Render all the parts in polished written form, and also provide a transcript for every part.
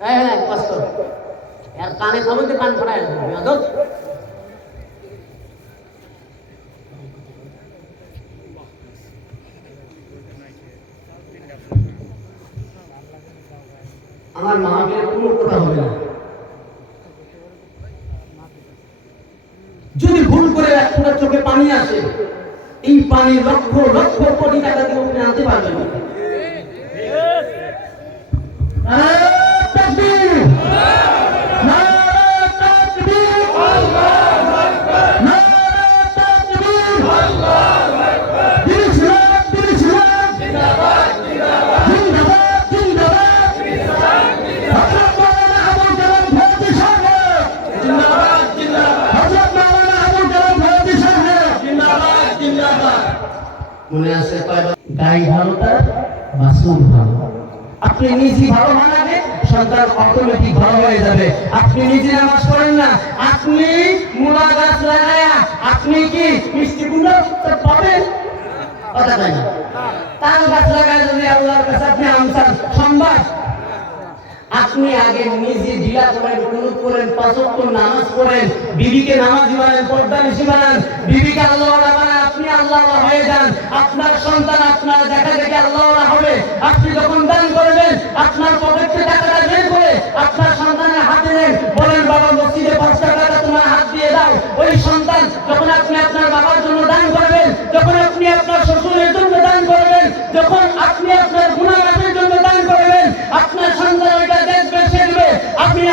কষ্ট আর কানে খাবতে কান ফাটায় বেয়াদব। আমার মাহফিলে কোনো কথা হবে না। যদি ভুল করে এক ফোঁটা চোখে পানি আসে, এই পানি লক্ষ লক্ষ কোটি টাকা দিয়ে আপনি আনতে পারবেন না। মনে আছে গাই ভালো তার বাসুর ভালো। আপনি নিজে ভালো বানাবে, সন্তান অটোমেটিক ভালো হয়ে যাবে। আপনি নিজে নামাজ পড়েন না, আপনি মূলা গাছ লাগায়া আপনি কি মিষ্টি কুমড়া পাবেন? কথা তাই না? তাল গাছ লাগায় যদি আল্লাহর কাছে আপনি আমসান সম্ভব। আপনি আগে নিজে ঢিলা করেন, কুনুত করেন, পাঁচ ওয়াক্ত নামাজ পড়েন, বিবিকে নামাজি বানান, পর্দানিশী বানান, বিবিকে আল্লাহওয়ালা বানান, আপনি আল্লাহওয়ালা হয়ে যান। আপনার সন্তান আপনার দেখা দেখে আল্লাহওয়ালা হবে। আপনি যখন দান করবেন, আপনার পকেটে টাকাটা বের করে আপনার সন্তানের হাতে দেন, বলেন বাবা মসজিদে 5 টাকাটা তোমার হাত দিয়ে দাও। ওই সন্তান যখন আপনি আপনার বাবার জন্য দান করবেন, যখন আপনি আপনার শ্বশুরের জন্য দান করবেন, যখন আপনি আপনার গুনাহের জন্য দান করবেন, আপনার সন্তান ওইটা দেখবে, শিখবে।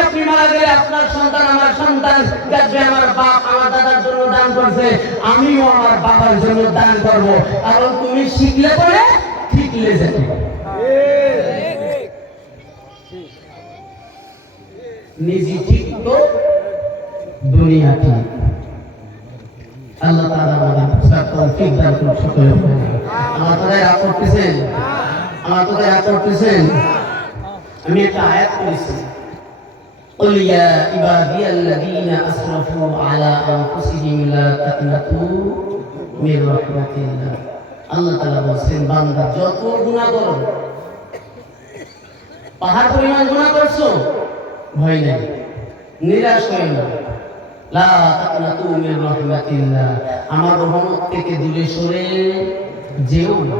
আপনি মারা গেলে আপনার সন্তান আমার সন্তান দেখবে আমার বাপ আমার দাদার জন্য দান করছে, আমিও আমার বাবার জন্য দান করব। কারণ তুমি শিখলে পরে ঠিকলে যেতে। নিজে ঠিক তো দুনিয়া ঠিক। আল্লাহ তাআলা আমাদের তৌফিক দান করুন সকলে। আমার কথা রাগ করতেছেন? আমার কথা রাগ করতেছেন? আমি একটা আয়াত পড়েছি, قل يا عبادي الذين اسرفوا على انفسهم لا تقنطوا من رحمة الله। আল্লাহ তাআলা বলেন বান্দা যত গুনাহ করো, পাহাড় পরিমাণ গুনাহ করছো, ভয় নেই, নিরাশ হয়ো না। লা তাকনাতু মির রাহমাতিল্লাহ, আমার রহমত থেকে দূরে সরে যেও না।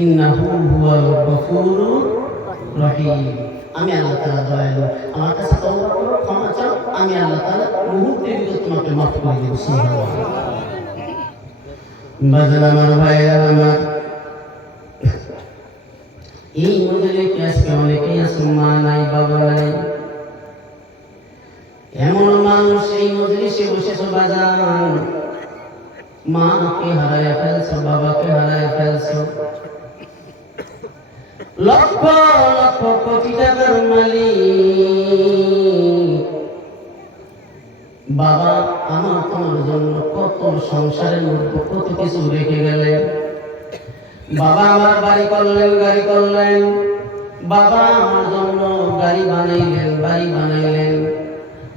ইন্নাহু হুয়াল গফুরুর রহিম। আমি আল্লাহ তাআলা দয়ালু, আমার কাছে তওবা করো, ক্ষমা চাও, আমি আল্লাহ তাআলা মুহূর্তের ভিতর তোমাকে মাফ করে দেব। সুবহানাল্লাহ। বাজার আমার ভাইরা আমার, এই মজলিসে আজকে অনেকেই আছে মা নাই বাবা নাই, এমন মানুষ এই মজলিসে বসেছো বাজান, মাকে হারায়া ফেলছো, বাবাকে হারায়া ফেলছো, লক্ষ লক্ষ কোটি টাকার মালিক বাবা আমার তোমার জন্য কত সংসারের মধ্যে কত কিছু রেখে গেলেন। বাবা আমার বাড়ি করলেন, গাড়ি করলেন, বাবা আমার জন্য গাড়ি বানাইলেন, বাড়ি বানাইলেন,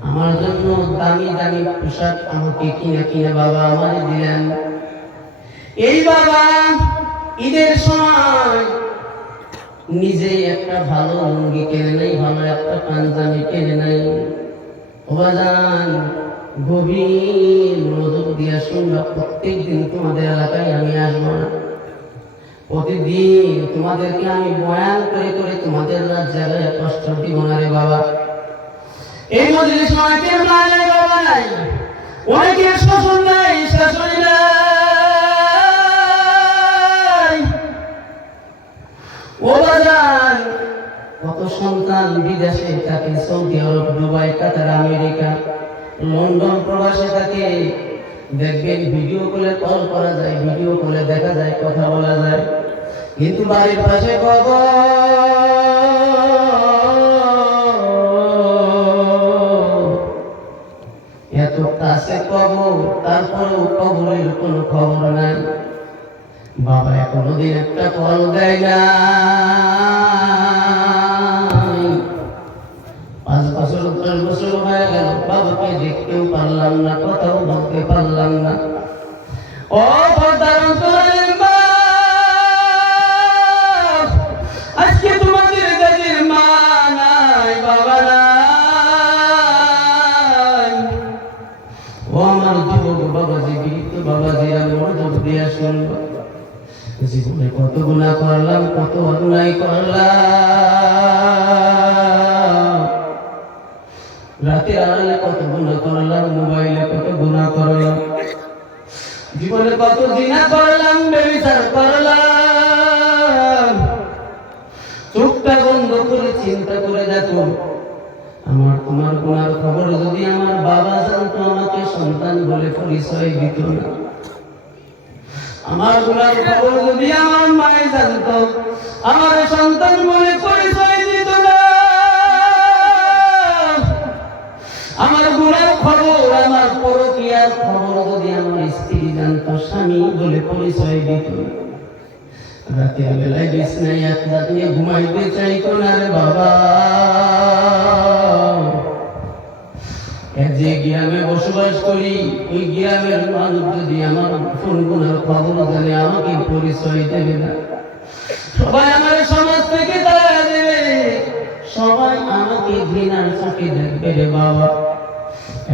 আমার জন্য দামি দামি পোশাক আমাকে কিনে কিনে বাবা আমারে দিলেন। এই বাবা ঈদের সময় নিজে একটা ভালো লুঙ্গি কিনে নাই, ভালো একটা পাঞ্জাবি কিনে নাই। বাজান গভীর মনোযোগ দিয়া শুনবা, প্রত্যেকদিন তোমাদের এলাকায় আমি আসবো না, প্রতিদিন তোমাদেরকে আমি বয়ান করে করে তোমাদের রাত জায়গায় কষ্ট দিব না রে বাবা। এই মজলিস অনেকের মা নাই বাবা নাই, অনেকের শ্বশুর নাই শাশুড়ি নাই। ও বাজান কত সন্তান বিদেশে থাকে, সৌদি আরব, দুবাই, কাতার, আমেরিকা, লন্ডন প্রবাসে থাকে। দেখবেন ভিডিও কলে কল করা যায়, ভিডিও কলে দেখা যায়, কথা বলা যায়, কিন্তু বাড়ির পাশে কবর, এত কাছে কবর, তারপরেও কবরের কোনো খবর নাই। বাবা কোনোদিন একটা কল দেয় না। 5 বছর 10 বছর হয়ে গেল, বাবাকে দেখতেও পারলাম না, কথাও বলতে পারলাম না। ও আজকে তোমাদের কাছে মা নাই বাবা বাবাজিরা মনোযোগ দিয়ে শুনবো। জীবনে কত গুনাহ করলাম, কত অন্যায় করলাম, রাতের আড়ালে কত গুনাহ করলাম, মোবাইলে কত গুনাহ করলাম, জীবনে কত জিনা করলাম, ব্যভিচার করলাম। চোখটা বন্ধ করে চিন্তা করে দেখো, আমার তোমার গুনার খবর যদি আমার বাবা জানতো, আমাকে সন্তান বলে পরিচয় দিত না। আমার গুনার খবর যদি আমার মায়ে জানতো, আমার সন্তান বলে পরিচয় দিত না। আমার গুনার খবর, আমার পরকীয়ার খবর যদি আমার স্ত্রী জানতো, স্বামী বলে পরিচয় দিত না। রাতের বেলায় বিছনায় এক রাত নিয়ে ঘুমাইতে চাইতো না রে বাবা। যে গ্রামে বসবাস করি, ওই গ্রামের মানুষ যদি আমার কোন গুনার খবর জানে, আমাকে পরিচয় দেবে না। সবাই আমার সমাজ থেকে তাড়া দেবে, সবাই আমাকে ঘৃণার চোখে দেখবে রে বাবা।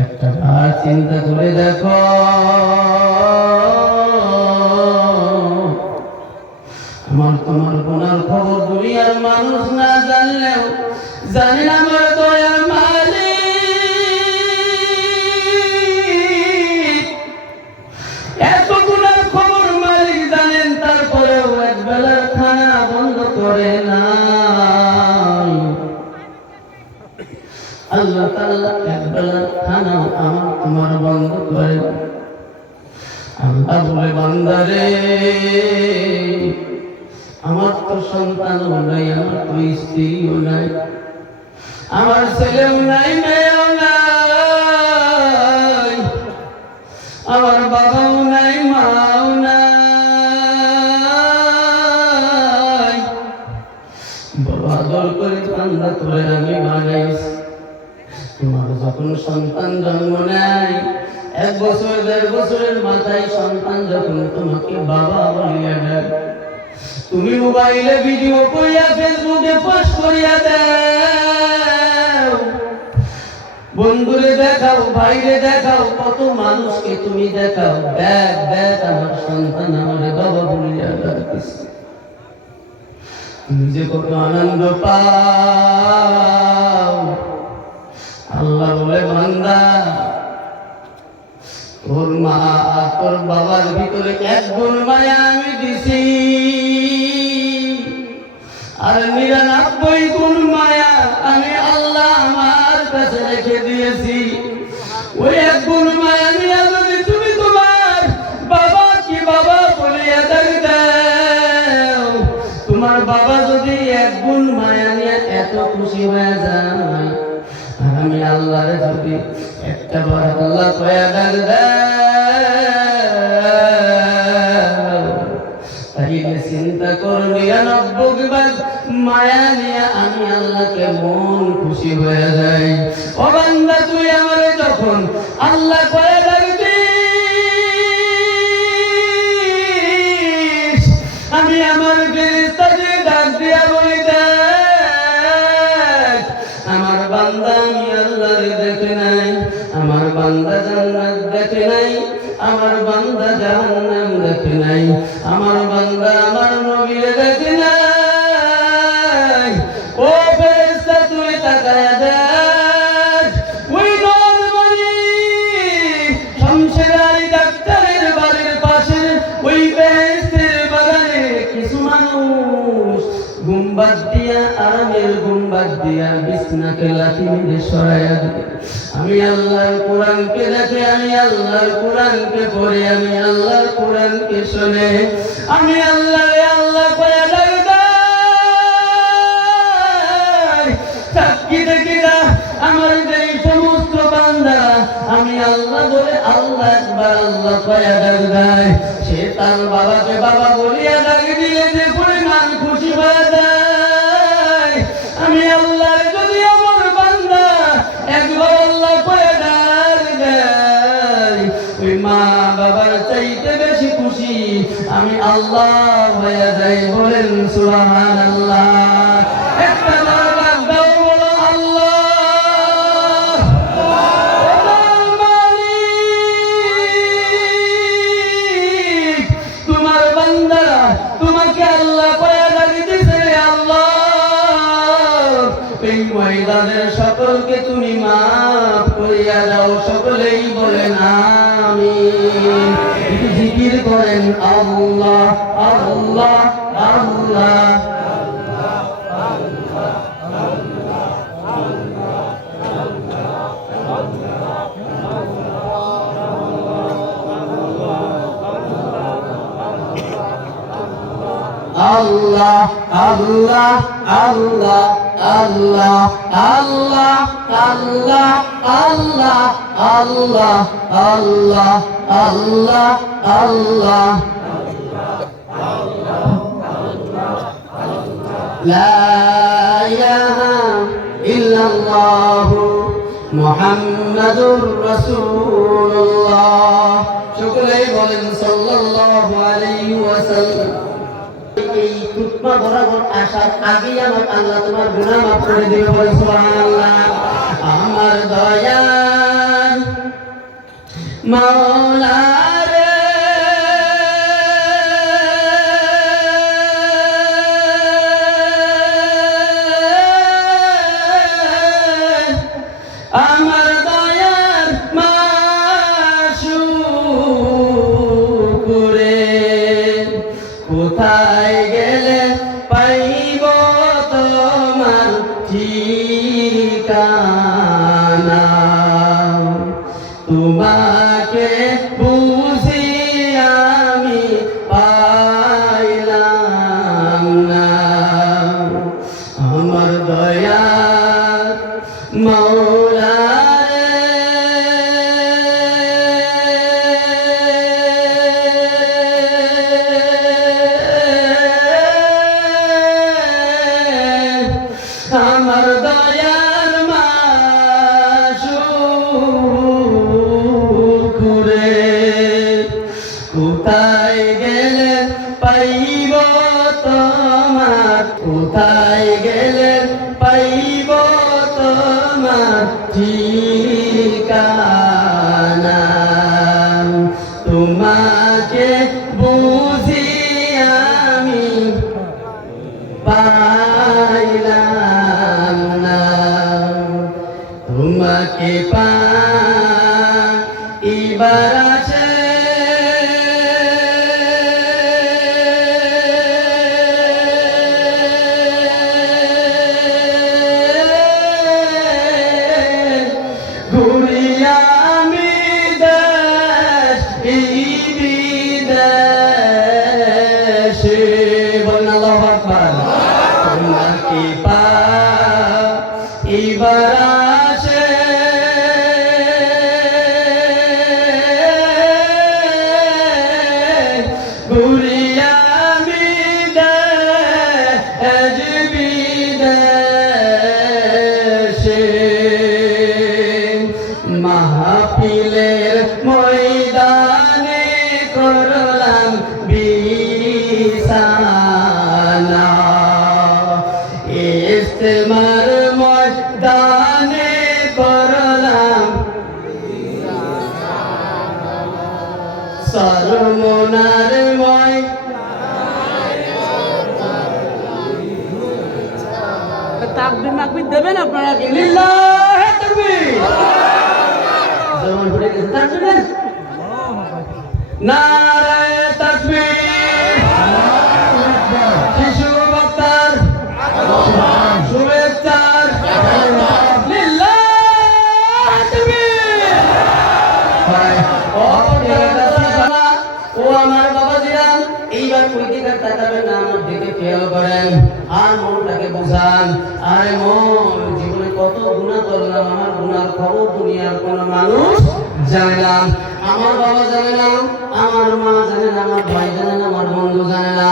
একটা বার চিন্তা করে দেখো, আমার তোমার গুনার খবর দুনিয়ার মানুষ না জানলেও জানেন আমার দয়ার মালিক। এত গুনার খবর মালিক জানেন, তারপরেও এক বেলার খানা বন্ধ করে না। আল্লাহ তাআলা এক বেলার খানা আমার তোমার বন্ধ করে না। আল্লাহ বলে, বান্দারে, আমার তো সন্তানও নাই, আমার তো স্ত্রীও নাই, আমার ছেলেও নাই, মেয়েও নাই, আমার বাবাও নাই, মাও নাই। বড় আদর করে বান্দা তোরে আমি বানাইছি। তোমার যখন সন্তান জন্ম নেয়, 1 বছর 1.5 বছরের মাথায় সন্তান যখন তোমাকে বাবা বলিয়া দেয়, তুমি মোবাইলে ভিডিও করিয়া ফেসবুকে পোস্ট করিয়া দাও, বন্ধুরে দেখাও, ভাইরে দেখাও, কত মানুষকে তুমি দেখাও, দেখ দেখ আমার সন্তান আমারে বাবা বলিয়া ডাকতেছে। তুমি যে কত আনন্দ পাও। আল্লাহ বলে, বান্দা, তোর মা তোর বাবার ভিতরে 1 গুণ মায়া আমি দিছি, আর 99 গুণ মায়া আমি আল্লাহ আমার কাছে রেখে দিয়েছি। ওই 1 গুণ মায়া নিয়ে যদি তুমি তোমার বাবা কি বাবা বলিয়া দাও, তোমার বাবা যদি 1 গুণ মায়া নিয়ে এত খুশি হয়ে যায়, আর আমি আল্লাহরে যদি একটা বার আল্লাহ কয়া ডাক দাও, তাইলে চিন্তা কর 99 বার মায়া নিয়ে আমি আল্লাহকে মন খুশি হয়ে যাই। ও বান্দা, তুই আমারে যখন আল্লাহ কয়া ডাক দিস, আমি আমার ফেরেশতাকে ডাক দিয়া বলি, দেখ আমার বান্দা আমি আল্লাহরে দেখে নাই, আমার বান্দা জান্নাত দেখে নাই, আমার বান্দা জাহান্নাম দেখে নাই, আমার বান্দা আমার নবীরে দেখে নাই। ও ফেরেশতা, তুই তাকায়া দেখ, ওই নরবাড়ি শমশের আলী ডাক্তারের বাড়ির পাশে ওই বেহেশতের বাগানে কিছু মানুষ গুম্বাদ দিয়া, আরামের গুম্বাদ দিয়া বিছনাকে লাথি মেরে সরাইয়া দিবে। আমি আল্লাহর কোরআনকে দেখে, আমি আল্লাহর কোরআনকে পড়ে, আমি আল্লাহর কোরআনকে শুনে, আমি আল্লাহরে আল্লাহ কয়া ডাক সাক্ষী দেখি না আমার এই সমস্ত বান্দা আমি আল্লাহ বলে আল্লাহ একবার আল্লাহ কয়া ডাক দেয়, সে তার বাবাকে বাবা বলিয়া ডাক দিলে যে পরিমাণ খুশি হয়ে যায়, আমি আল্লাহর যদি আমার বান্দা একবার আল্লাহ কয়া ডাক দেয়, ওই মা বাবার চাইতে বেশি খুশি আমি আল্লাহ হয়ে যাই। বলেন সুবহানাল্লাহ। একটা ডাক দাও, বলো আল্লাহ। ও মালিক, তাদের সকলকে তুমি মাফ করিয়া দাও। সকলেই বলেন আমিন। একটু জিকির করেন আল্লাহ আল্লাহ আল্লাহ। আল্লাহ আল্লাহ আল্লাহ আল্লাহ আল্লাহ আল্লাহ আল্লাহ আল্লাহ আল্লাহ আল্লাহ আল্লাহ লা ইলাহা ইল্লাল্লাহ মুহাম্মাদুর রাসূলুল্লাহ। সকলেই বলেন সাল্লাল্লাহু আলাইহি ওয়াসাল্লাম। এই খুতবা বরাবর আসার আগে আমার আল্লাহ তোমার গুনাহ মাফ করে দিবে, বলেন সুবহানাল্লাহ। আমার দয়াল মাওলা রে আমার দয়ার মাশুক রে, কোথায় গেলে পাইব তোমার ঠিকানা, তোমাকে বুঝি আমি পাইলাম না। আমার দয়া মৌলা আমার দয়ার মাশুক রে, কোথায় গেলে পাইব তোমার, কোথায় গেলে পাইব তোমার ঠিকানা, তোমাকে বুঝি আমি পাইলাম না। তোমাকে পাইবার আছে ঘুরিয়া আমি দেশ বিদেশে, বলেন আল্লাহু আকবার। তোমাকে পাইবার আছে ঘুরিয়া আমি দেশ বিদেশে, মাহফিলের ময়দানে করলাম বিছানা, ইস্তেমার ময়দানে করলাম সরমনার তাকবীর মাকবীর দেবেন আপনারা কি? লিল্লাহি তাকবীর। যেমন ঘুরে গেছে তাকবীর, নারায়ে তাকবীর। শিশু বক্তার শুভেচ্ছার লিল্লাহি তাকবীর। ও আমার বাবাজিরা, এইবার কোন দিকে তাকাবেন না, আমার দিকে খেয়াল করেন আর মনটাকে বুঝান। আরে মন, জীবনে কত গুনাহ করলাম, আমার গুনার খবর দুনিয়ার কোনো মানুষ জানে না। আমার বাবা জানে না, আমার মা জানে না, আমার ভাই জানে না, আমার বন্ধু জানে না,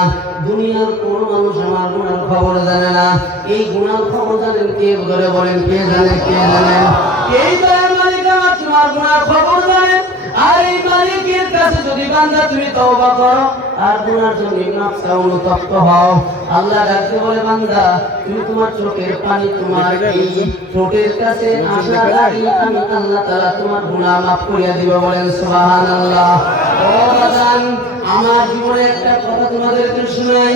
দুনিয়ার কোনো মানুষ আমার গুনার খবর জানে না। এই গুনার খবর জানেন কে? ধরে বলেন কে জানে? কে জানেন? এই দয়ার মালিক আমার তোমার গুনার খবর জানেন। আর এই মালিকের কাছে যদি বান্দা তুমি তওবা করো আর গুনার জন্য নফসে অনুতপ্ত হও, আল্লাহ ডাকতে বলে বান্দা তুমি তোমার চোখের পানি তোমার এই ঠোঁটের কাছে আসা লাগি, আমি আল্লাহ তাআলা তোমার গুনাহ মাফ করিয়া দিব। বলেন সুবহানাল্লাহ। ও বাজান, আমার জীবনে একটা কথা তোমাদেরকে শোনাই।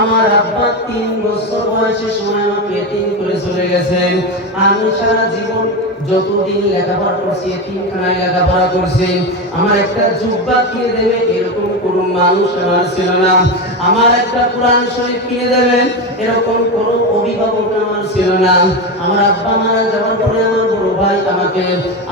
আমার আব্বা 3 বছর বয়সের সময় আমাকে এতিম করে চলে গেছেন। আমি সারা জীবন যতদিন লেখাপড়া করছি এতিমখানায় লেখাপড়া করছি। আমার একটা জুব্বা কিনে দেবে এরকম কোনো মানুষ আমার ছিল না। আমার একটা কোরআন শরীফ কিনে দেবেন এরকম কোনো অভিভাবক আমার ছিল না। আমার আব্বা মারা যাওয়ার পরে আমার বড় ভাই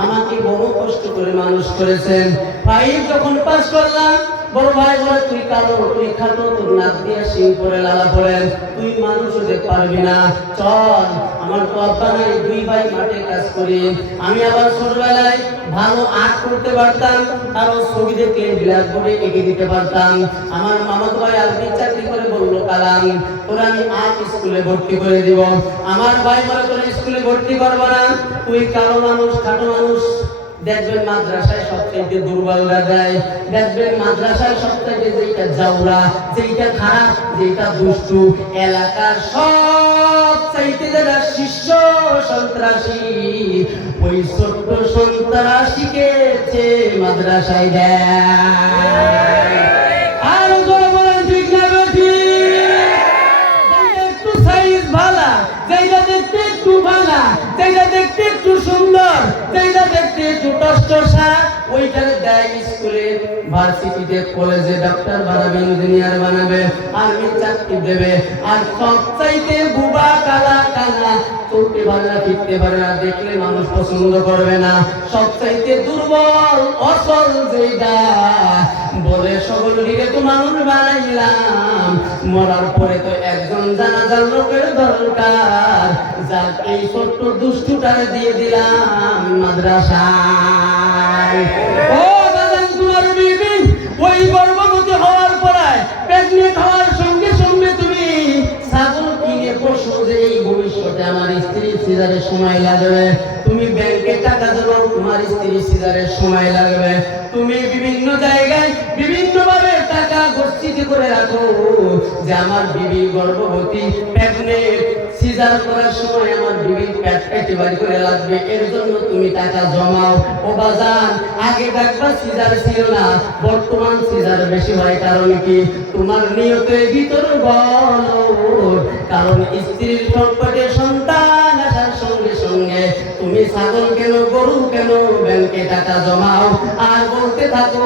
আমাকে বড় কষ্ট করে মানুষ করেছেন। ভাই যখন পাস করলাম, বড় ভাই বলে তুই কালো, তুই খাটো, তোর নাক দিয়ে শিং পরে লালা পড়েন, তুই মানুষ হতে পারবি না, চল। আমার তো আব্বা নাই, 2 ভাই মাঠে কাজ করি। আমি আবার ছোটবেলায় ভালো আর্ট করতে পারতাম, কারো ছবি দেখলে ব্ল্যাকবোর্ডে এঁকে দিতে পারতাম। আমার মামাতো ভাই আরবি চাকরি করে বললো কালাম তোরা আমি আর্ট স্কুলে ভর্তি করে দিব। আমার ভাই বলে তোর স্কুলে ভর্তি করবো না, তুই কালো মানুষ, খাটো মানুষ। দেখবেন মাদ্রাসায় সবচেয়ে দুর্বলরা দেয়, দেখবেন মাদ্রাসায় সবচেয়ে যেটা জাউরা, যেটা খারাপ, যেটা দুষ্টু, এলাকার সবচাইতে যারা শিষ্য সন্ত্রাসী, ওই ছোট্ট সন্ত্রাসীকে মাদ্রাসায় দেয়। আর যারা বলেন ঠিক না একটু সাইজ ভালা, যেটা দেখতে একটু ভালা, যেটা দেখতে একটু সুন্দর, যেটা দেখতে একটু টসটসা, ওইটারে দেয় স্কুলে, ভার্সিটিতে, কলেজে ডাক্তার বানাবে, ইঞ্জিনিয়ার বানাবে, আর্মি চাকরি দেবে। আর সবচাইতে বুবা কালা কালা, চলতে পারে না, ফিরতে পারে না, দেখলে মানুষ পছন্দ করবে না, সবচাইতে দুর্বল অসল যেটা বলে সকল দিকে তো মানুষ বানাইলাম, মরার পরে তো একজন জানাজার লোকের দরকার, যার এই ছোট্ট দুষ্টুটারে দিয়ে দিলাম মাদ্রাসায়। ও বাজান, তোমার বিবি ওই গর্ভবতী হওয়ার পরে, প্রেগনেন্ট হওয়ার সঙ্গে সঙ্গে তুমি ছাগল কিনে পশু, যে এই ভবিষ্যতে আমার স্ত্রী সিজারের সময় লাগবে, তুমি ব্যাংকে টাকা দেবো, তোমার স্ত্রী সিজারের সময় লাগবে, তুমি বিভিন্ন জায়গায় বিভিন্ন ভাবে টাকা গচ্ছিত করে রাখো যে আমার বিবি গর্ভবতী, প্রেগনেন্ট, সিজার করার সময় আমার বিবির পেট কেটে বাড়ি করে লাগবে, এর জন্য তুমি টাকা জমাও। ও বাজান, আগে দেখবা সিজার ছিল না, বর্তমান সিজার বেশি হয়, কারণ কি? তোমার নিয়তের ভিতর বলো, কারণ স্ত্রীর সংকটে সন্তান আসার সঙ্গে সঙ্গে তুমি ছাগল কেন, গরু কেন, ব্যাংকে টাকা জমাও, আর বলতে থাকো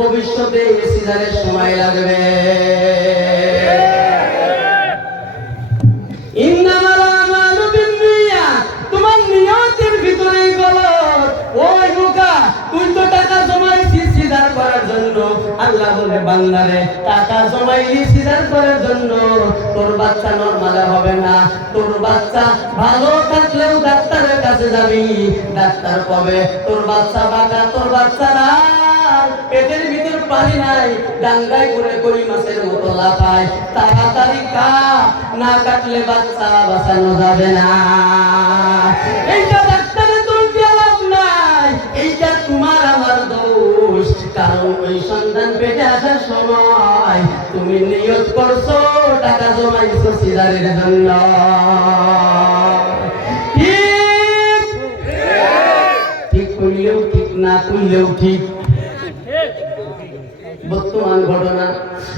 ভবিষ্যতে সিজারের সময় লাগবে। তোমার নিয়তের ভিতরে গলত। ওই বোকা, তুই তো টাকা জমাইছিস সিজার করার জন্য। আল্লাহ বলে বান্দারে, টাকা জমাইলি সিজার করার জন্য, তোর বাচ্চা নরমালে হবে না, তোর বাচ্চা ভালো থাকলেও ডাক্তারের কাছে যাবি, ডাক্তার কবে তোর বাচ্চা বাঁকা, তোর বাচ্চারা পেটের ভিতর পানি নাই, ডাঙ্গায় করে কই মাছের মতো লাফায়, তাড়াতাড়ি কাট, না কাটলে বাচ্চা বাঁচানো যাবে না। এইটা ডাক্তারের দোষ দিয়ে লাভ নাই, এইটা তোমার আমার দোষ, কারণ ওই সন্তান পেটে আসার সময় তুমি নিয়ত করছো, টাকা জমাইছো সিজারের জন্য। ঠিক কইলেও ঠিক, না কইলেও ঠিক। বর্তমান ঘটনা,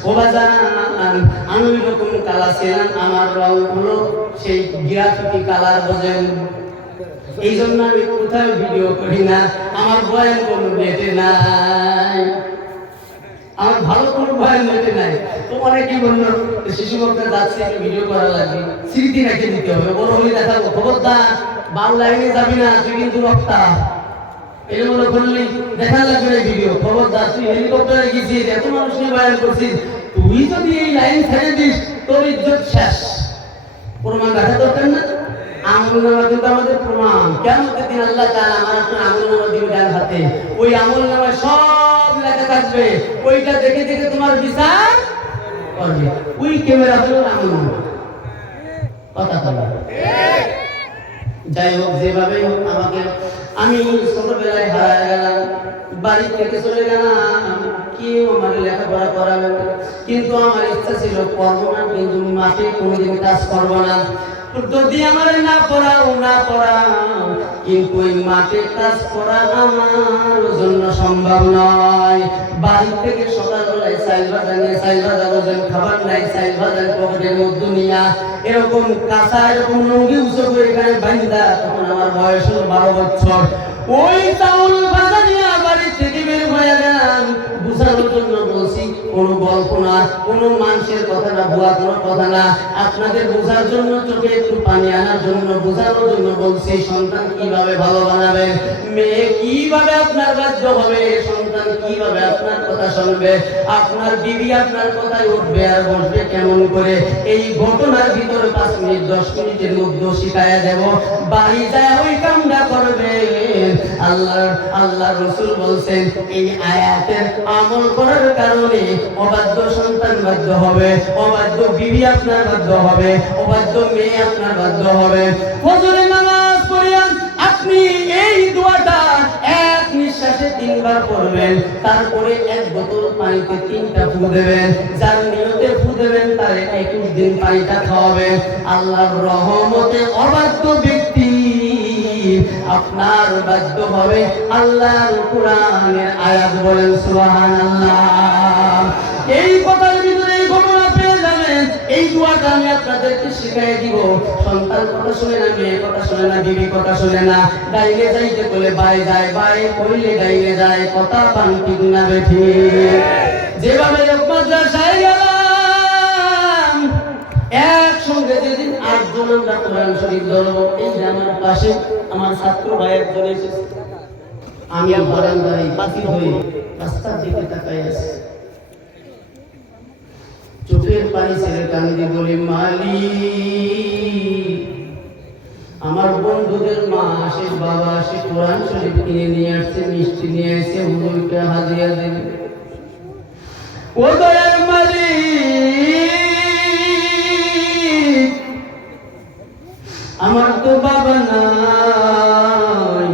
ও বাজান, আমি রকম কালা ছিলাম, আমার রং হলো সেই গিরাফিটি কালার, বোঝেন? এই জন্য আমি কোথাও ভিডিও করি না, আমার বয়ান কোনো নেটে নাই, আমার ভালো কোনো বয়ান নেটে নাই। তো অনেকেই বললো শিশু বক্তা যাচ্ছে, একটু ভিডিও করা লাগবে, স্মৃতি রেখে দিতে হবে, বড় হলে দেখাবো। খবরদার বাউ লাইনে যাবি না, তুই কিন্তু রক্তা, এই মনে করলি দেখা লাগবে না ভিডিও। খবরদার, তুই হেলিকপ্টারে গেছিস, এত মানুষ নিয়ে বয়ান করছিস, তুই যদি এই লাইন ছেড়ে দিস, তোর ইজ্জত শেষ। প্রমাণ রাখা দরকার না? আমলনামা কিন্তু আমাদের প্রমাণ। কিয়ামতের দিন আল্লাহ তাআলা আমার আপনার আমলনামা দিবে ডান হাতে, ওই আমলনামায় সব লেখা থাকবে, ওইটা দেখে দেখে তোমার বিচার করবে। ওই ক্যামেরা হলো আমলনামা। কথা বলা যাই হোক, যেভাবে হোক আমাকে, আমি ছোটবেলায় হারায় গেলাম, বাড়ি থেকে চলে গেলাম, কেউ আমার লেখাপড়া করাবে না, কিন্তু আমার ইচ্ছা ছিল করবো না, কিন্তু মাঠে কোনোদিন কাজ করবো না। যদি আমার না পড়াও কিন্তু ওই মাঠে কাজ করা আমার জন্য সম্ভব নয়। বাড়ি থেকে সকালবেলায় চাইল ভাজা নিয়ে চাইল ভাজা বোঝেন, খাবার নাই চাইল ভাজার পকেটের মধ্যে নিয়া এরকম কাঁচা এরকম লুঙ্গি উঁচু করে এখানে বান্ধা, তখন আমার বয়স হলো 12 বছর। ওই চাউল ভাজা নিয়ে বাড়ি থেকে বের হয়ে গেলাম। বুঝানোর জন্য বলছি, কোনো গল্প না, কোনো মানুষের কথা না, ভুয়া কোনো কথা না, আপনাদের বোঝার জন্য, চোখে একটু পানি আনার জন্য, বোঝানোর জন্য বলছি। সন্তান কিভাবে ভালো বানাবেন, মেয়ে কিভাবে আপনার বাধ্য হবে, সন্তান কিভাবে আপনার কথা শুনবে, আপনার বিবি আপনার কথায় উঠবে আর বসবে কেমন করে, এই ঘটনার ভিতরে 5 মিনিট 10 মিনিটের মধ্যে শিখায়া দেব। বাড়ি যায় ওই কামটা করবে। আল্লাহ রাসূল বলছেন এই আয়াতের আমল করার কারণে অবাধ্য সন্তান বাধ্য হবে, অবাধ্য বিবি আপনার বাধ্য হবে, অবাধ্য মেয়ে আপনার বাধ্য হবে। ফজরের নামাজ পড়িয়া আপনি এই দোয়াটা এক নিঃশ্বাসে 3 বার পড়বেন, তারপরে 1 বোতল পানিতে 3টা ফু দেবেন। যার নিয়তে ফু দেবেন তার 21 দিন পানিটা খাওয়াবেন। আল্লাহর রহমতে অবাধ্য ব্যক্তি আপনার বাধ্য হবে। আল্লাহর কোরআনের আয়াত বলেন সুবহানাল্লাহ। এই কথার ভিতরে এই ঘটনা পেয়ে যাবেন। এই দোয়াটা আমি আপনাদেরকে শিখিয়ে দিব। সন্তান কথা শুনে না, মেয়ে কথা শুনে না, বিবি কথা শুনে না, ডাইলে যাইতে বলে বাই যায়, বাই কইলে ডাইলে যায়, কথা পান ঠিক না বেঠি। যেভাবে মাদ্রাসায় গেলাম একসঙ্গে যেদিন 8 জন আমরা কোরআন শরীফ ধরবো, এই যে আমার পাশে আমার ছাত্র ভাই একজন এসেছে, আমি বারান্দায় বাতিল হয়ে রাস্তার দিকে তাকাই আছি, চোখের পানি ছেড়ে কান্দি বলি মালিক, আমার বন্ধুদের মা আসে, বাবা আসে, কোরআন শরীফ কিনে নিয়ে আসছে, মিষ্টি নিয়ে এসে হুজুরকে হাজিয়া দেবে। ও দয়ার মালিক, আমার তো বাবা নাই,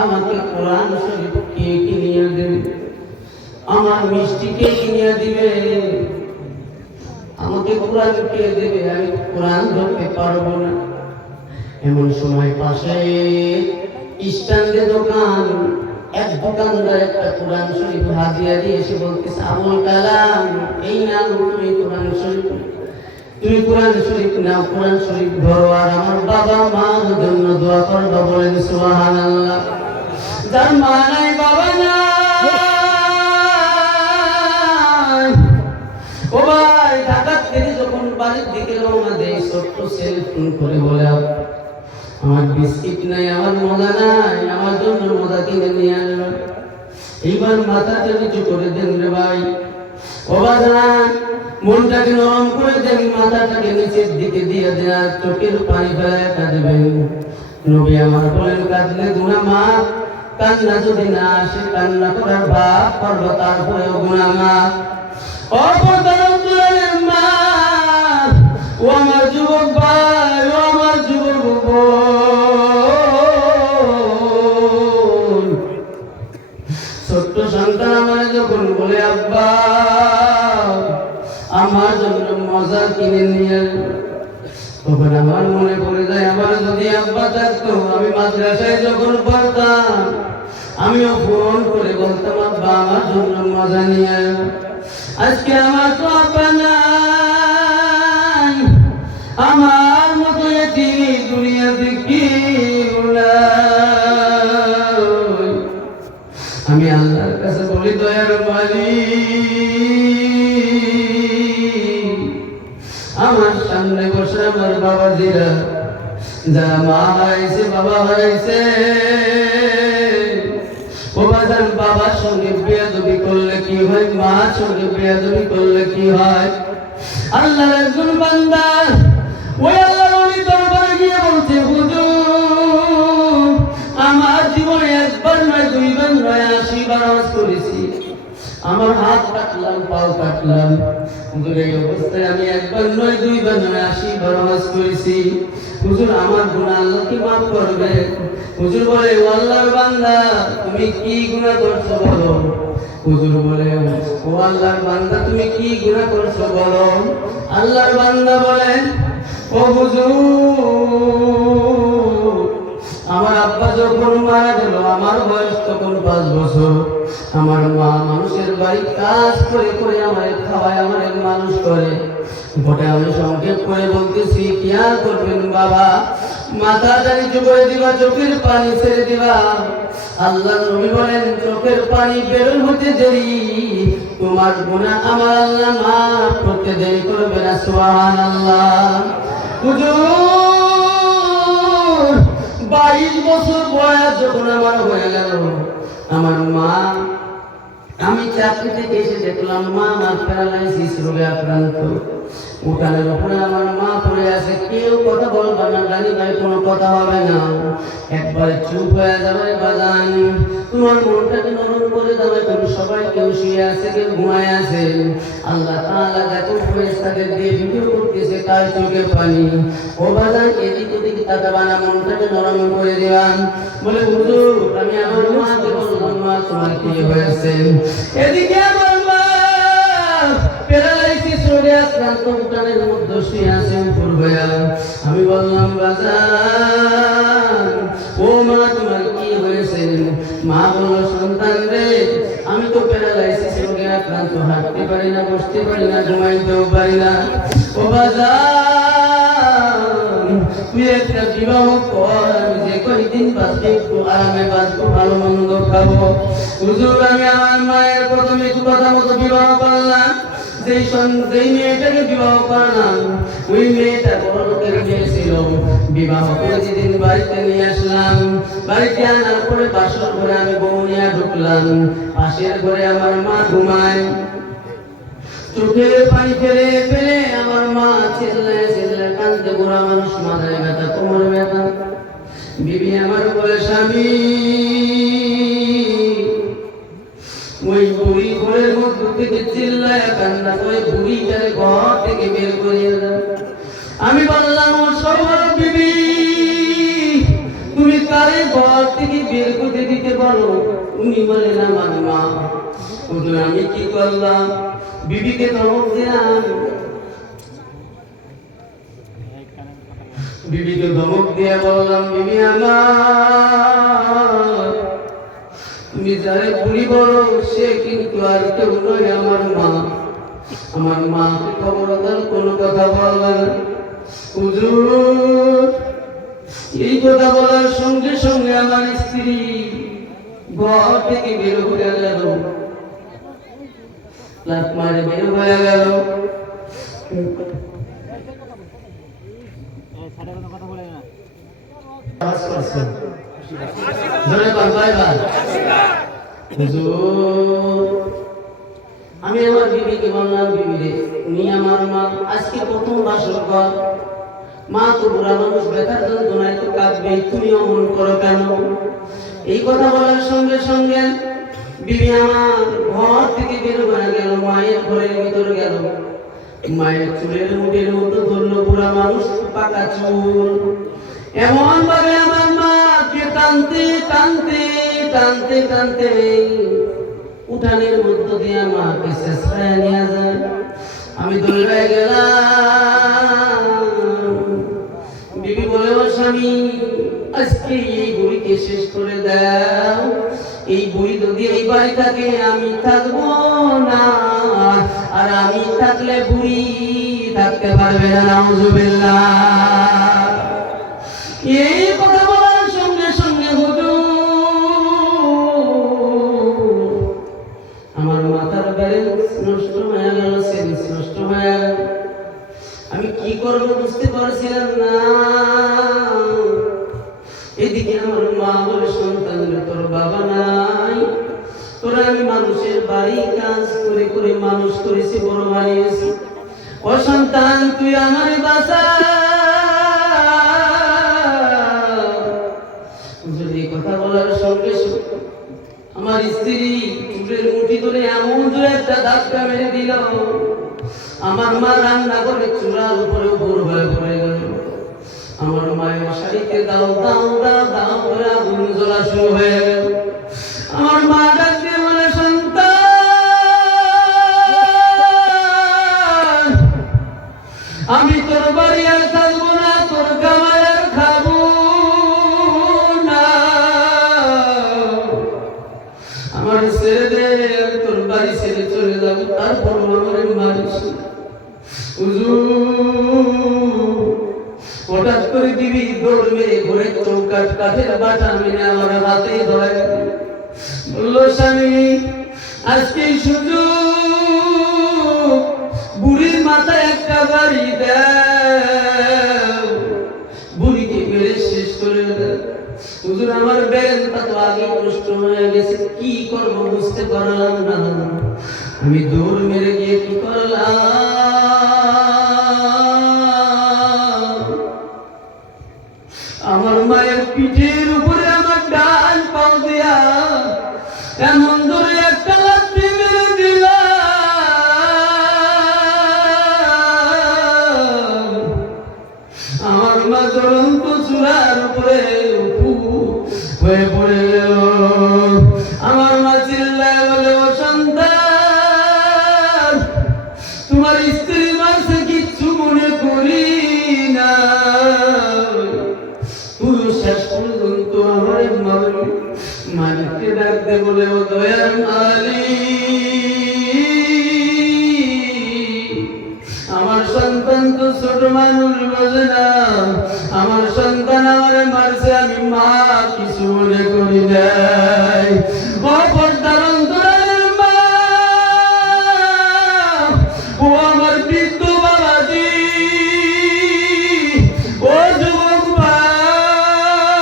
আমাকে কোরআন শরীফ কে কিনিয়ে দেবে, আমার মিষ্টি কে কিনিয়ে দিবে, আমাকে কোরআন কে দেবে, আমি কোরআন ধরতে পারবো না। এমন সময় পাশে স্ট্যান্ডে দোকান, এক দোকানদার একটা কোরআন শরীফ হাদিয়া দিয়ে এসে বলতেছে, আবুল কালাম এই নাও তুমি কোরআন শরীফ, তুমি কোরআন শরীফ নাও, কোরআন শরীফ ধরো আর আমার বাবা মার জন্য দোয়া করবা। বলেন সুবহানাল্লাহ। যার মা নাই বাবা নাই, ও ভাই ঢাকা থেকে যখন বাড়ির দিকে রওনা দেয়, ছোট্ট সেল ফোন করে বলে আমার বিস্কিট নাই, আমার মজা নাই, আমার জন্য মজা কিনে নিয়ে আসবে। এইবার মাথাটা নিচু করে দেন রে ভাই, ও বাজান মনটাকে নরম করে দেন, মাথাটাকে নিচের দিকে দিয়ে দেন, আর চোখের পানি ফেলায় কাঁদবেন। নবী আমার বলেন কাঁদলে গুনাহ মাফ, কান্না যদি না আসে কান্না করার ভাব করবো, তারপরেও গুনাহ মাফ। অপরদারের মা, ও আমার যুবক ভাই, ও আমার যুবক বোন, ছোট্ট সন্তান আমার যখন বলে আব্বা আমার জন্য মজা কিনে নিয়ে, তখন আমার মনে পড়ে যায় আমার যদি আব্বা থাকতো, আমি মাদ্রাসায় যখন পড়তাম আমিও ফোন করে বলতাম আব্বা আমার জন্য মজা নিয়ে। আজকে আমার তো আব্বা নাই, আমার মতো এতিম দুনিয়াতে কেউ নাই। আমি আল্লাহর কাছে বলি দয়ার মালিক, আমার সামনে বসে আমার বাবাজিরা যারা মা হারাইছে, বাবা হারাইছে, ও বাজান বাবার সঙ্গে বেয়াদবি করলে কি হয়, মার সঙ্গে বেয়াদবি করলে কি হয়। আল্লাহর একজন বান্দা ওই আল্লাহর ওলি দরবারে গিয়ে বলছে, হুজুর আমার জীবনে 1 বার নয় 2 বার নয় 80 বার হজ করেছি, আমার হাত কাটলাম, পাও কাটলাম, হুজুর এই অবস্থায় আমি 1 বার নয় 2 বার নয় 80 বার হজ করেছি, হুজুর আমার গুনাহ আল্লাহ কি মাফ করবে? হুজুর বলে, ও আল্লাহর বান্দা তুমি কি গুনাহ করছো বলো? হুজুর বলেন, ও আল্লাহর বান্দা তুমি কি গুনাহ করছো বলো। আল্লাহর বান্দা বলেন, ও হুজুর, আমার আব্বা যখন মারা গেল আমার বয়স তখন 5 বছর। আমার মা মানুষের বাড়ি কাজ করে করে আমায় খাওয়ায়, আমায় মানুষ করে। গোটা আমি সংক্ষেপ করে বলতেছি, কি আর করবেন বাবা, মাথাটা নিচু করে দিবা, চোখের পানি ছেড়ে দিবা। আল্লাহ নবী বলেন, চোখের পানি বের হতে দেরি, তোমার গুনাহ আমার আল্লাহ মাফ করতে দেরি করবে না। সুবহানাল্লাহ। হুজুর 22 বছর বয়স যখন আমার হয়ে গেল, আমার মা, আমি চাকরি থেকে এসে দেখলাম মা আমার প্যারালাইসিস রোগে আক্রান্ত। উঠানের উপরে আমার মা পড়ে আছে, কেউ কথা বলবে না, ডানি ভাই কোনো কথা হবে না, একবারে চুপ হয়ে যাবে। বাজান তোমার মনটাকে নরম করে দেবে, তুমি সবাই কেউ শুয়ে আছে, কেউ ঘুমায় আছে। আল্লাহ তাআলা দেখো ফেরেশতাদের দিয়ে ভিডিও করতেছে, কার চোখে পানি। ও বাজান এদিক ওদিক তাকাবা না, মনটাকে নরম করে দিবান। বলে হুজুর আমি আমার মাকে বললাম, মা তোমার কি হয়েছে? এদিকে আমার মা প্যারালাইসিস রোগে আক্রান্ত, উঠানের মধ্যে শুয়ে আছে উপর হইয়া। আমি বললাম, বাজান ও মা তোমার কি হয়েছে? মা বলল, সন্তান রে, আমি তো প্যারালাইসিস রোগে আক্রান্ত, হাঁটতে পারি না, বসতে পারি না, ঘুমাইতেও পারি না। ও বাজান তুই একটা বিবাহ কর, আমি যে কয়দিন বাঁচবো একটু আরামে বাঁচবো, ভালো মন্দ খাবো। হুজুর আমি আমার মায়ের প্রথমে কথা মতো বিবাহ করলাম। যেই মেয়েটাকে বিবাহ করলাম ওই মেয়েটা বড় লোকের মেয়ে ছিল। বিবাহ করে যেদিন বাড়িতে নিয়ে আসলাম, বাড়িতে আনার পরে বাসর ঘরে আমি বউ নিয়ে ঢুকলাম। পাশের ঘরে আমার মা ঘুমায়, চোখের পানি ফেলে ফেলে আমার মা চিল্লায় চিল্লায় কাঁদতে, বুড়া মানুষ, মাথায় ব্যথা, কোমরে ব্যথা। বিবি আমার বলে, স্বামী ওই বুড়ি ঘরের মধ্যে থেকে চিল্লায় কান্না করে বুড়িটারে ঘর থেকে বের করিয়ে দাও। আমি বললাম, ও সবার বিবি তুমি কারে ঘর থেকে বের করে দিতে পারো? উনি বলেন, আমার মা। হুজুর আমি কি করলাম? বিবিকে ধমক দিলাম, বিবিকে ধমক দিয়ে বললাম, বিবি আমার, তুমি যারে বুড়ি বলো সে কিন্তু আর কেউ নয়, আমার মা। আমার মাকে খবরদার কোনো কথা বলবে না। হুজুর এই কথা বলার সঙ্গে সঙ্গে আমার স্ত্রী ঘর থেকে বের হয়ে গেল, লাত মারে বের হয়ে গেল। আমি আমার বিবিকে বললাম, বিবি রে উনি আমার মা, আজকে প্রথম বাসর ঘর, মা তো বুড়া মানুষ, ব্যথার যন্ত্রণায় তো কাঁদবে, তুমি অমন করো কেন? এই কথা বলার সঙ্গে সঙ্গে বিবি আমার ঘর থেকে বের হয়ে গেল, মায়ের ঘরের ভিতর গেল, মায়ের চুলের মুঠের মতো ধরলো, বুড়া মানুষ, পাকা চুল। এমন ভাবে আমার মাকে টানতে টানতে টানতে টানতে উঠানের মধ্য দিয়ে আমাকে শেষরায় নিয়ে যায়। আমি দৌড়ায় গেলাম। বিবি বলে, ও স্বামী আজকে এই বুড়িকে শেষ করে দাও, এই বুড়ি যদি এই বাড়ি থাকে আমি থাকবো না, আর আমি থাকলে বুড়ি থাকতে পারবে না। নাউজুবিল্লাহ। এই কথা বলার সঙ্গে সঙ্গে আমার মাথার ব্যালেন্স নষ্ট হয়ে গেল, সেন্স নষ্ট হয়ে গেল। আমি কি করবো বুঝতে পারছিলাম না। এদিকে আমার মা বলে, সন্তান তোর বাবা নাই, তোরা আমি মানুষের বাড়ি কাজ করে করে মানুষ করেছি, বড় বানিয়েছি। ও সন্তান তুই আমার বাঁচা। যদি কথা বলার সঙ্গে আমার স্ত্রী চুলের মুঠি ধরে এমন জোরে একটা ধাক্কা মেরে দিল, আমার মা রান্না করে চূড়ার উপরে উপর হয়ে পড়ে গেল। আমার মায়ের শাড়িতে দাও দাও দাও দাও করে আগুন জ্বলা শুরু হয়ে গেল। আমার মা ডাক দিয়ে বলে, সন্তান বিবি দৌড় মেরে ঘরে চৌকাঠ কাঠের বাটা মেরে আমার হাতে ধরে বলল, স্বামী আজকে সুযোগ, বুড়ির মাথায় একটা বাড়ি দাও, বুড়িকে মেরে শেষ করে দাও। হুজুর আমার ব্রেনটা তো আগে নষ্ট হয়ে গেছে, কি করবো বুঝতে পারলাম না। আমি দৌড় মেরে গিয়ে কি করলাম, আমার মায়ের পিঠের উপরে আমার ডান পাও দিয়া এমন ধরে একটা লাথি মেরে দিলাম। আমার মা জ্বলন্ত চূড়ার উপরে হয়ে পড়ে গেল। আমার মা চিল্লায় বলে, ও সন্তান, তোমার স্ত্রী মাসে কিচ্ছু মনে করি না, তুই শেষ পর্যন্ত আমার মালিককে ডাকতে বলে, ও দয়ার মালিক, আমার সন্তান তো ছোট মানুষ বোঝে না, আমার সন্তান আমার মারছে, আমি মা কিছু মনে করি নাই। অপরদার অন্তরের মা, ও আমার বৃদ্ধ বাবাজি, ও যুবক ভাই,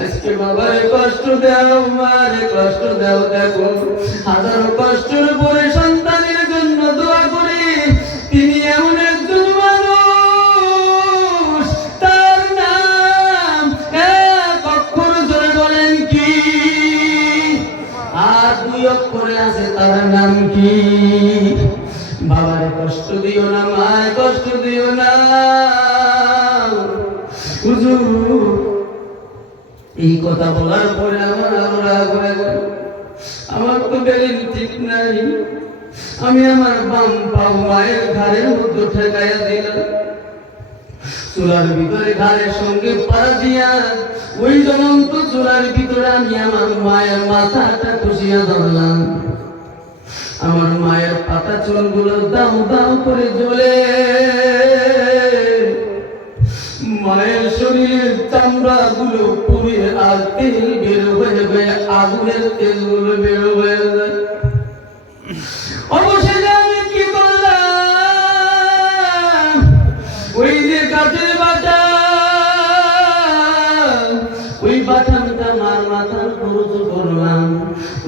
আজকে বাবারে কষ্ট দাও, মারে কষ্ট দাও। দেখো হাজারো কষ্টের পরে সন্তানের জন্য দোয়া করি, তিনি এমন একজন মানুষ, তার নাম এক অক্ষর ধরে বলেন কি, আর 2 অক্ষরে আছে, তার নাম কি? বাবারে কষ্ট দিও না, মায় কষ্ট দিও না। হুজুর এই কথা বলার পরে আমার তো বেরিন ঠিক নাই, আমি আমার বাম পাও মায়ের ঘাড়ের মধ্যে ঠেকাইয়া দিলাম, চুলার ভিতরে ঘাড়ের সঙ্গে পা দিয়া ওই জ্বলন্ত চুলার ভিতরে আমি আমার মায়ের মাথাটা খুশিয়া ধরলাম। আমার মায়ের পাতা চুলগুলো দাউ দাউ করে জ্বলে, মায়ের শরীরের চামড়া গুলো পুড়ে আর তেল বের হয়ে গিয়ে আগুনের তেলগুলো বের হয়ে যায়। অবশেষে আমি কি করলাম, ওই যে কাঠের বাটা, ওই বাটাটা মার মাথার উঁচু করলাম,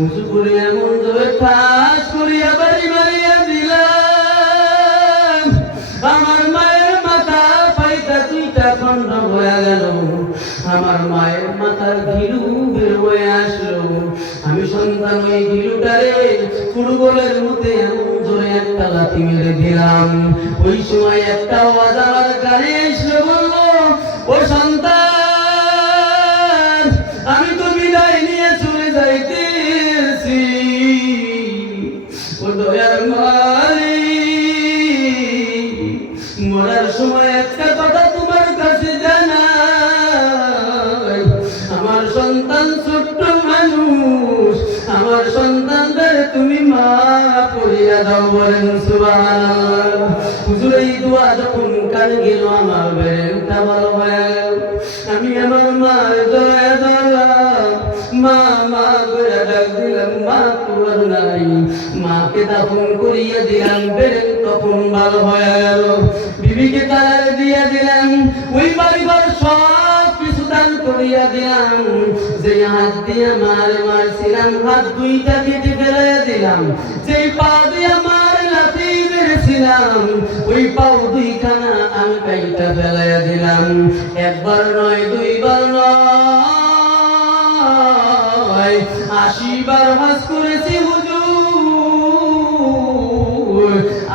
উঁচু করে এমন ধরে ঠাস করিয়া বাড়ি মারিয়া দিলাম। আমার মায়ের মাথা পাইটা 2টা খন্ড হয়ে গেল, আমার মায়ের মাথার ঘিলু বের হয়ে আসলো। আমি সন্তান ওই ঘিলুটারে ফুটবলের মধ্যে এমন জোরে একটা লাথি মেরে দিলাম। ওই সময় একটা আওয়াজ আমার গাড়ি এসে বলল, ও সন্তান, আমি তো বিদায় নিয়ে চলে যাইতেছি, ও দয়ার মালিক, মরার সময় একটা কথা তোমার কাছে জানাই, আমার সন্তান ছোট্ট মানুষ, আমার সন্তানদের তুমি মা করিয়া দাও, বলেন সুবহানাল্লাহ। হুজুর এই দোয়া যখন কানে গেল, আমার ব্রেনটা ভালো হয়ে গেল। আমি আমার মার জড়ায় ধরলাম, মা মা করে ডাক দিলাম, মা তোমার নাই, মাকে দাফন করিয়া দিলাম, ব্রেন তখন ভালো হয়ে গেল। বিবিকে তালাক দিয়া দিলাম, ওই বাড়িঘর সব কিছু দান করিয়া দিলাম। যে হাত দিয়া মারছিলাম, হাত 2টা কেটে ফেলাইয়া দিলাম। যেই পা দিয়া মার লাথি মেরেছিলাম, ওই পাও 2খানা আমি কাইটা ফেলাইয়া দিলাম। 1বার নয়, 2বার নয়, 80 বার হজ করেছি হুজুর।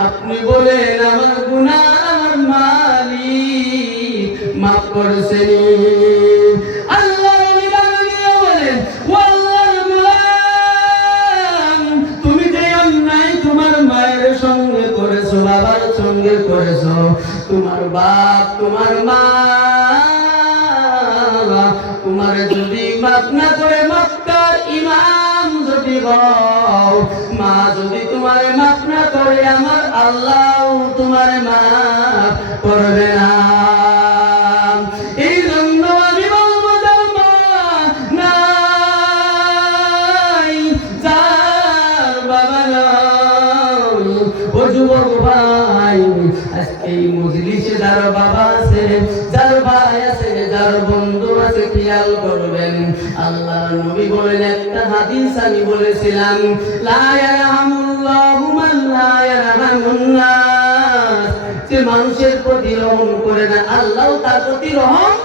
আপনি বলেন আমার গুনাহ আমার মালিক মাফ করেছেন। আল্লাহ বলেন, ও আল্লাহর গোলাম, তুমি যে অন্যায় তোমার মায়ের সঙ্গে করেছো, বাবার সঙ্গে করেছো, তোমার বাপ তোমার মা তোমার যদি মাফ না করে, মক্কার ইমাম যদি হও, মা যদি তোমার মাফ না করে, আমার আল্লাহ তোমার মাফ করবে না। যার ভাই আছে, যার বন্ধু আছে খেয়াল করবেন। আল্লাহর নবী বলেন, একটা হাদিস আমি বলেছিলাম, লা ইয়ারহামুল্লাহু মান লা ইয়ারহামুন নাস, যে মানুষের প্রতি রহম করে না, আল্লাহও তার প্রতি রহম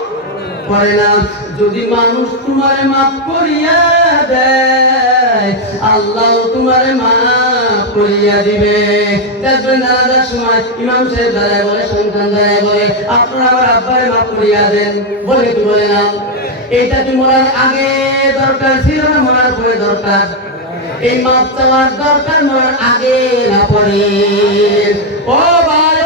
করে না। যদি মানুষ তোমারে মাফ করিয়া দেয়, আল্লাহ তোমারে মাফ করিয়া দিবে। দেখবেন দাঁড়ানোর সময় ইমাম সাহেব দাঁড়ায় বলে, সন্তান দাঁড়ায় বলে, আপনারা আমার আব্বারে মাফ করিয়া দেন, বলে কি বলে না? এইটা কি মরার আগে দরকার ছিল না মরার পরে দরকার? এই মাফ চাওয়ার দরকার মরার আগে না পরে? ও ভাই,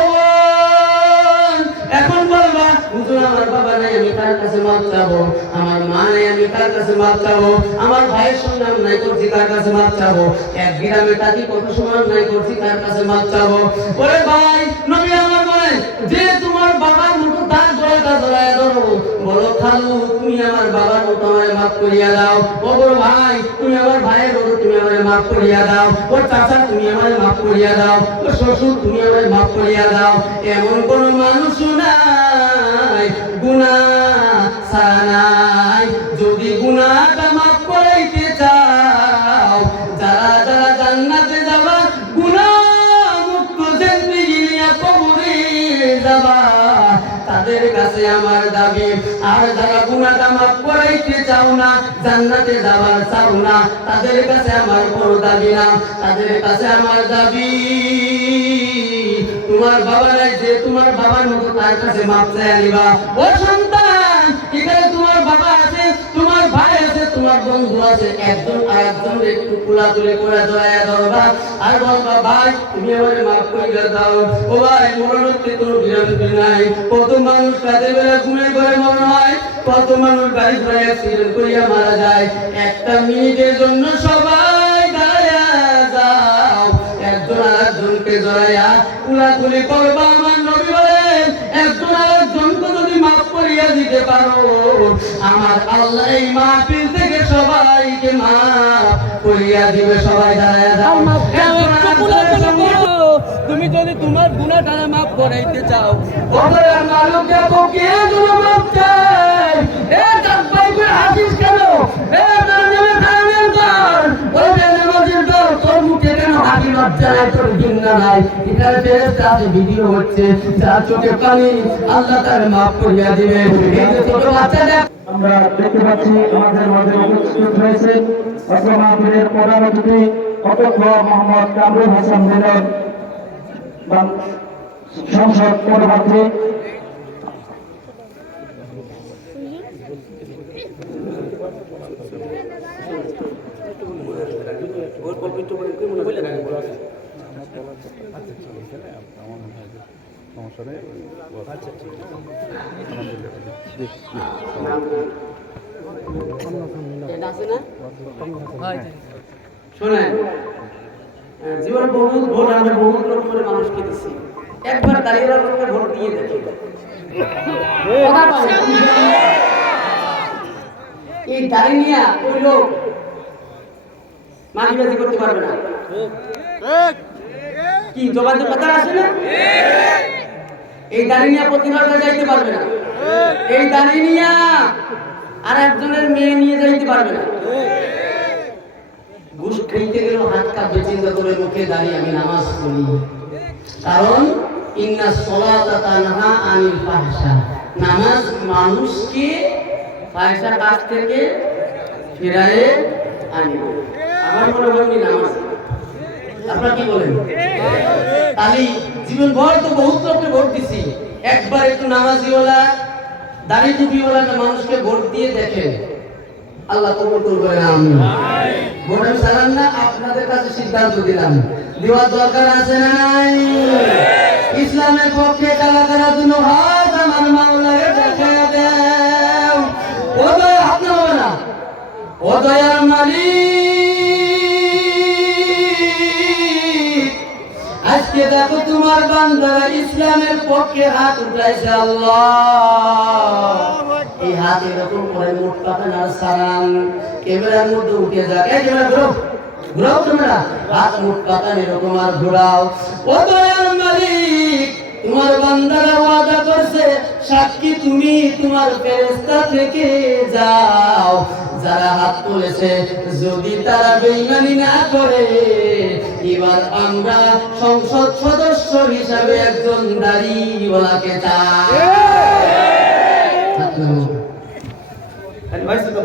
এখন বলবা হুজুর আমার বাবা নাই, আমি তার কাছে মাপ চাবো, আমার মা নাই, আমি তার কাছে মাপ চাবো, আমার ভাইয়ের সঙ্গে আমি নাই করছি, তার কাছে মাপ চাবো, এক গ্রামে তাকে কত সময় নাই করছি, তার কাছে মাপ চাবো। ওরে ভাই, নবী আমার বলেন, যে তোমার বাবার মতো তার গলাটা জড়ায় ধরো, বলো খালু তুমি আমার বাবার মতো আমায় মাফ করিয়া দাও। ও বড় ভাই, তুমি আমার ভাইয়ের মতো তুমি আমায় মাফ করিয়া দাও। ও চাচা, তুমি আমায় মাফ করিয়া দাও। ও শ্বশুর, তুমি আমায় মাফ করিয়া দাও। এমন কোন মানুষ নাই গুনাহ ছাড়াই। যদি গুনাহটা মাফ করাইতে চাও, যারা যারা জান্নাতে যাবা, গুনাহ মুক্ত জিন্দেগি নিয়ে কবরে যাবা, তাদের কাছে আমার দাবি। আর যারা গুনাহটা মাফ করাইতে চাও না, জান্নাতে যাবার চাও না, তাদের কাছে আমার কোনো দাবি না। তাদের কাছে আমার দাবি, তোমার বাবা নাই, যে তোমার বাবার মতো তার কাছে মাপ চাই আনিবা। ও সন্তান, এখানে তোমার বাবা আছে, তোমার ভাই আছে, তোমার বন্ধু আছে, একজন আরেকজন একটু কোলাকুলি করে জড়াইয়া ধরবা আর বলবা, ভাই তুমি আমারে মাফ কইরা দাও। ও ভাই, মরণতে কোনো বিরতি নাই। কত মানুষ রাতে বেলা ঘুমে ঘরে মরণ হয়, কত মানুষ গাড়ি ঘোড়ায় অ্যাক্সিডেন্ট করিয়া মারা যায়। একটা মিনিটের জন্য সবাই দাঁড়াইয়া যাও, একজন আরেকজনকে জড়াইয়া কুলাকুলি করবা। আমার নবী বলেন, একজন আরেকজনকে যদি মাফ করিয়া দিতে পারো, আমার আল্লাহ এই মাহফিল থেকে সবাইকে মাফ করিয়া দিবে। সবাই দাঁড়াইয়া যাও। তুমি যদি তোমার গুনাহটা মাফ করাইতে চাও, ওদের মালুকে বকিয়ে তুমি মাফ চাই। এ ডাক্তার করে হাসিস কেন? এ নামে খানের দর, ওই নামাজের দর, তোর মুখে কেন হাসি লজ্জা নাই, তোর ঘৃণা নাই? এখানে ফেরেশতা আছে, ভিডিও হচ্ছে, যা চোখে পানি আল্লাহ তার মাফ করিয়া দিবে। এই যে ছোট বাচ্চাটা আমরা দেখতে পাচ্ছি আমাদের মধ্যে উপস্থিত হয়েছে অত্র মাহফিলের প্রধান অতিথি অধ্যক্ষ মোহাম্মদ কামরুল হাসান মিলন, সংসদ পরবর্তী। শোনেন, জীবনে বহুত ভোট আমরা বহুত রকমের মানুষকে দিচ্ছি, একবার দাঁড়িয়ে ভোট দিয়ে দেখি। এই দাঁড়িয়ে নিয়ে ওই লোক মাঝিবাজি করতে পারবে না। কি জবাব কথা আছে না? এই দাঁড়িয়ে নিয়ে প্রতিবাদে যাইতে পারবে না। এই দাঁড়িয়ে নিয়ে আর একজনের মেয়ে নিয়ে যাইতে পারবে না। ঘুষ খাইতে গেলেও হাত কাঁপবে, চিন্তা করে মুখে দাঁড়িয়ে আমি নামাজ পড়ি, কারণ ইন্না সলাতা তানহা আনিল ফাহশা, নামাজ মানুষকে ফাহশা কাজ থেকে ফিরায়ে আনবে। আমার মনে হয় নামাজ, আপনারা কি বলেন? তাহলে জীবন ভর তো বহুত লোককে ভোট দিছি, একবার একটু নামাজিওয়ালা দাড়ি টুপিওয়ালা মানুষকে ভোট দিয়ে দেখেন, আল্লাহ কবুল করবে। আমিন। ভোট আমি চালান না, আপনাদের কাছে সিদ্ধান্ত দিলাম, দেওয়ার দরকার আছে না নাই? ইসলামের পক্ষে কারা কারা দুনো হাত আমার মাওলাকে দেখা দেও। ও দয়া, হাত নামাবে না। ও দয়ার মালিক, আজকে দেখো তোমার বান্দা ইসলামের পক্ষে হাত উঠাইছে। আল্লাহ, এই হাত এরকম করে মুখ পাকান আর সালাম ক্যামেরার মধ্যে উঠে যাক। এই ক্যামেরা ঘুরাও, ঘুরাও ক্যামেরা, হাত মুখ পাকান এরকম আর ঘুরাও। ও দয়ার মালিক, তোমার বান্দারা ওয়াদা করছে সাক্ষী তুমি তোমার ফেরেশতা থেকে যাও। যারা হাত তুলেছে যদি তারা বেঈমানি না করে, এবার আমরা সংসদ সদস্য হিসাবে একজন দাড়িওয়ালাকে চাই। Advice to the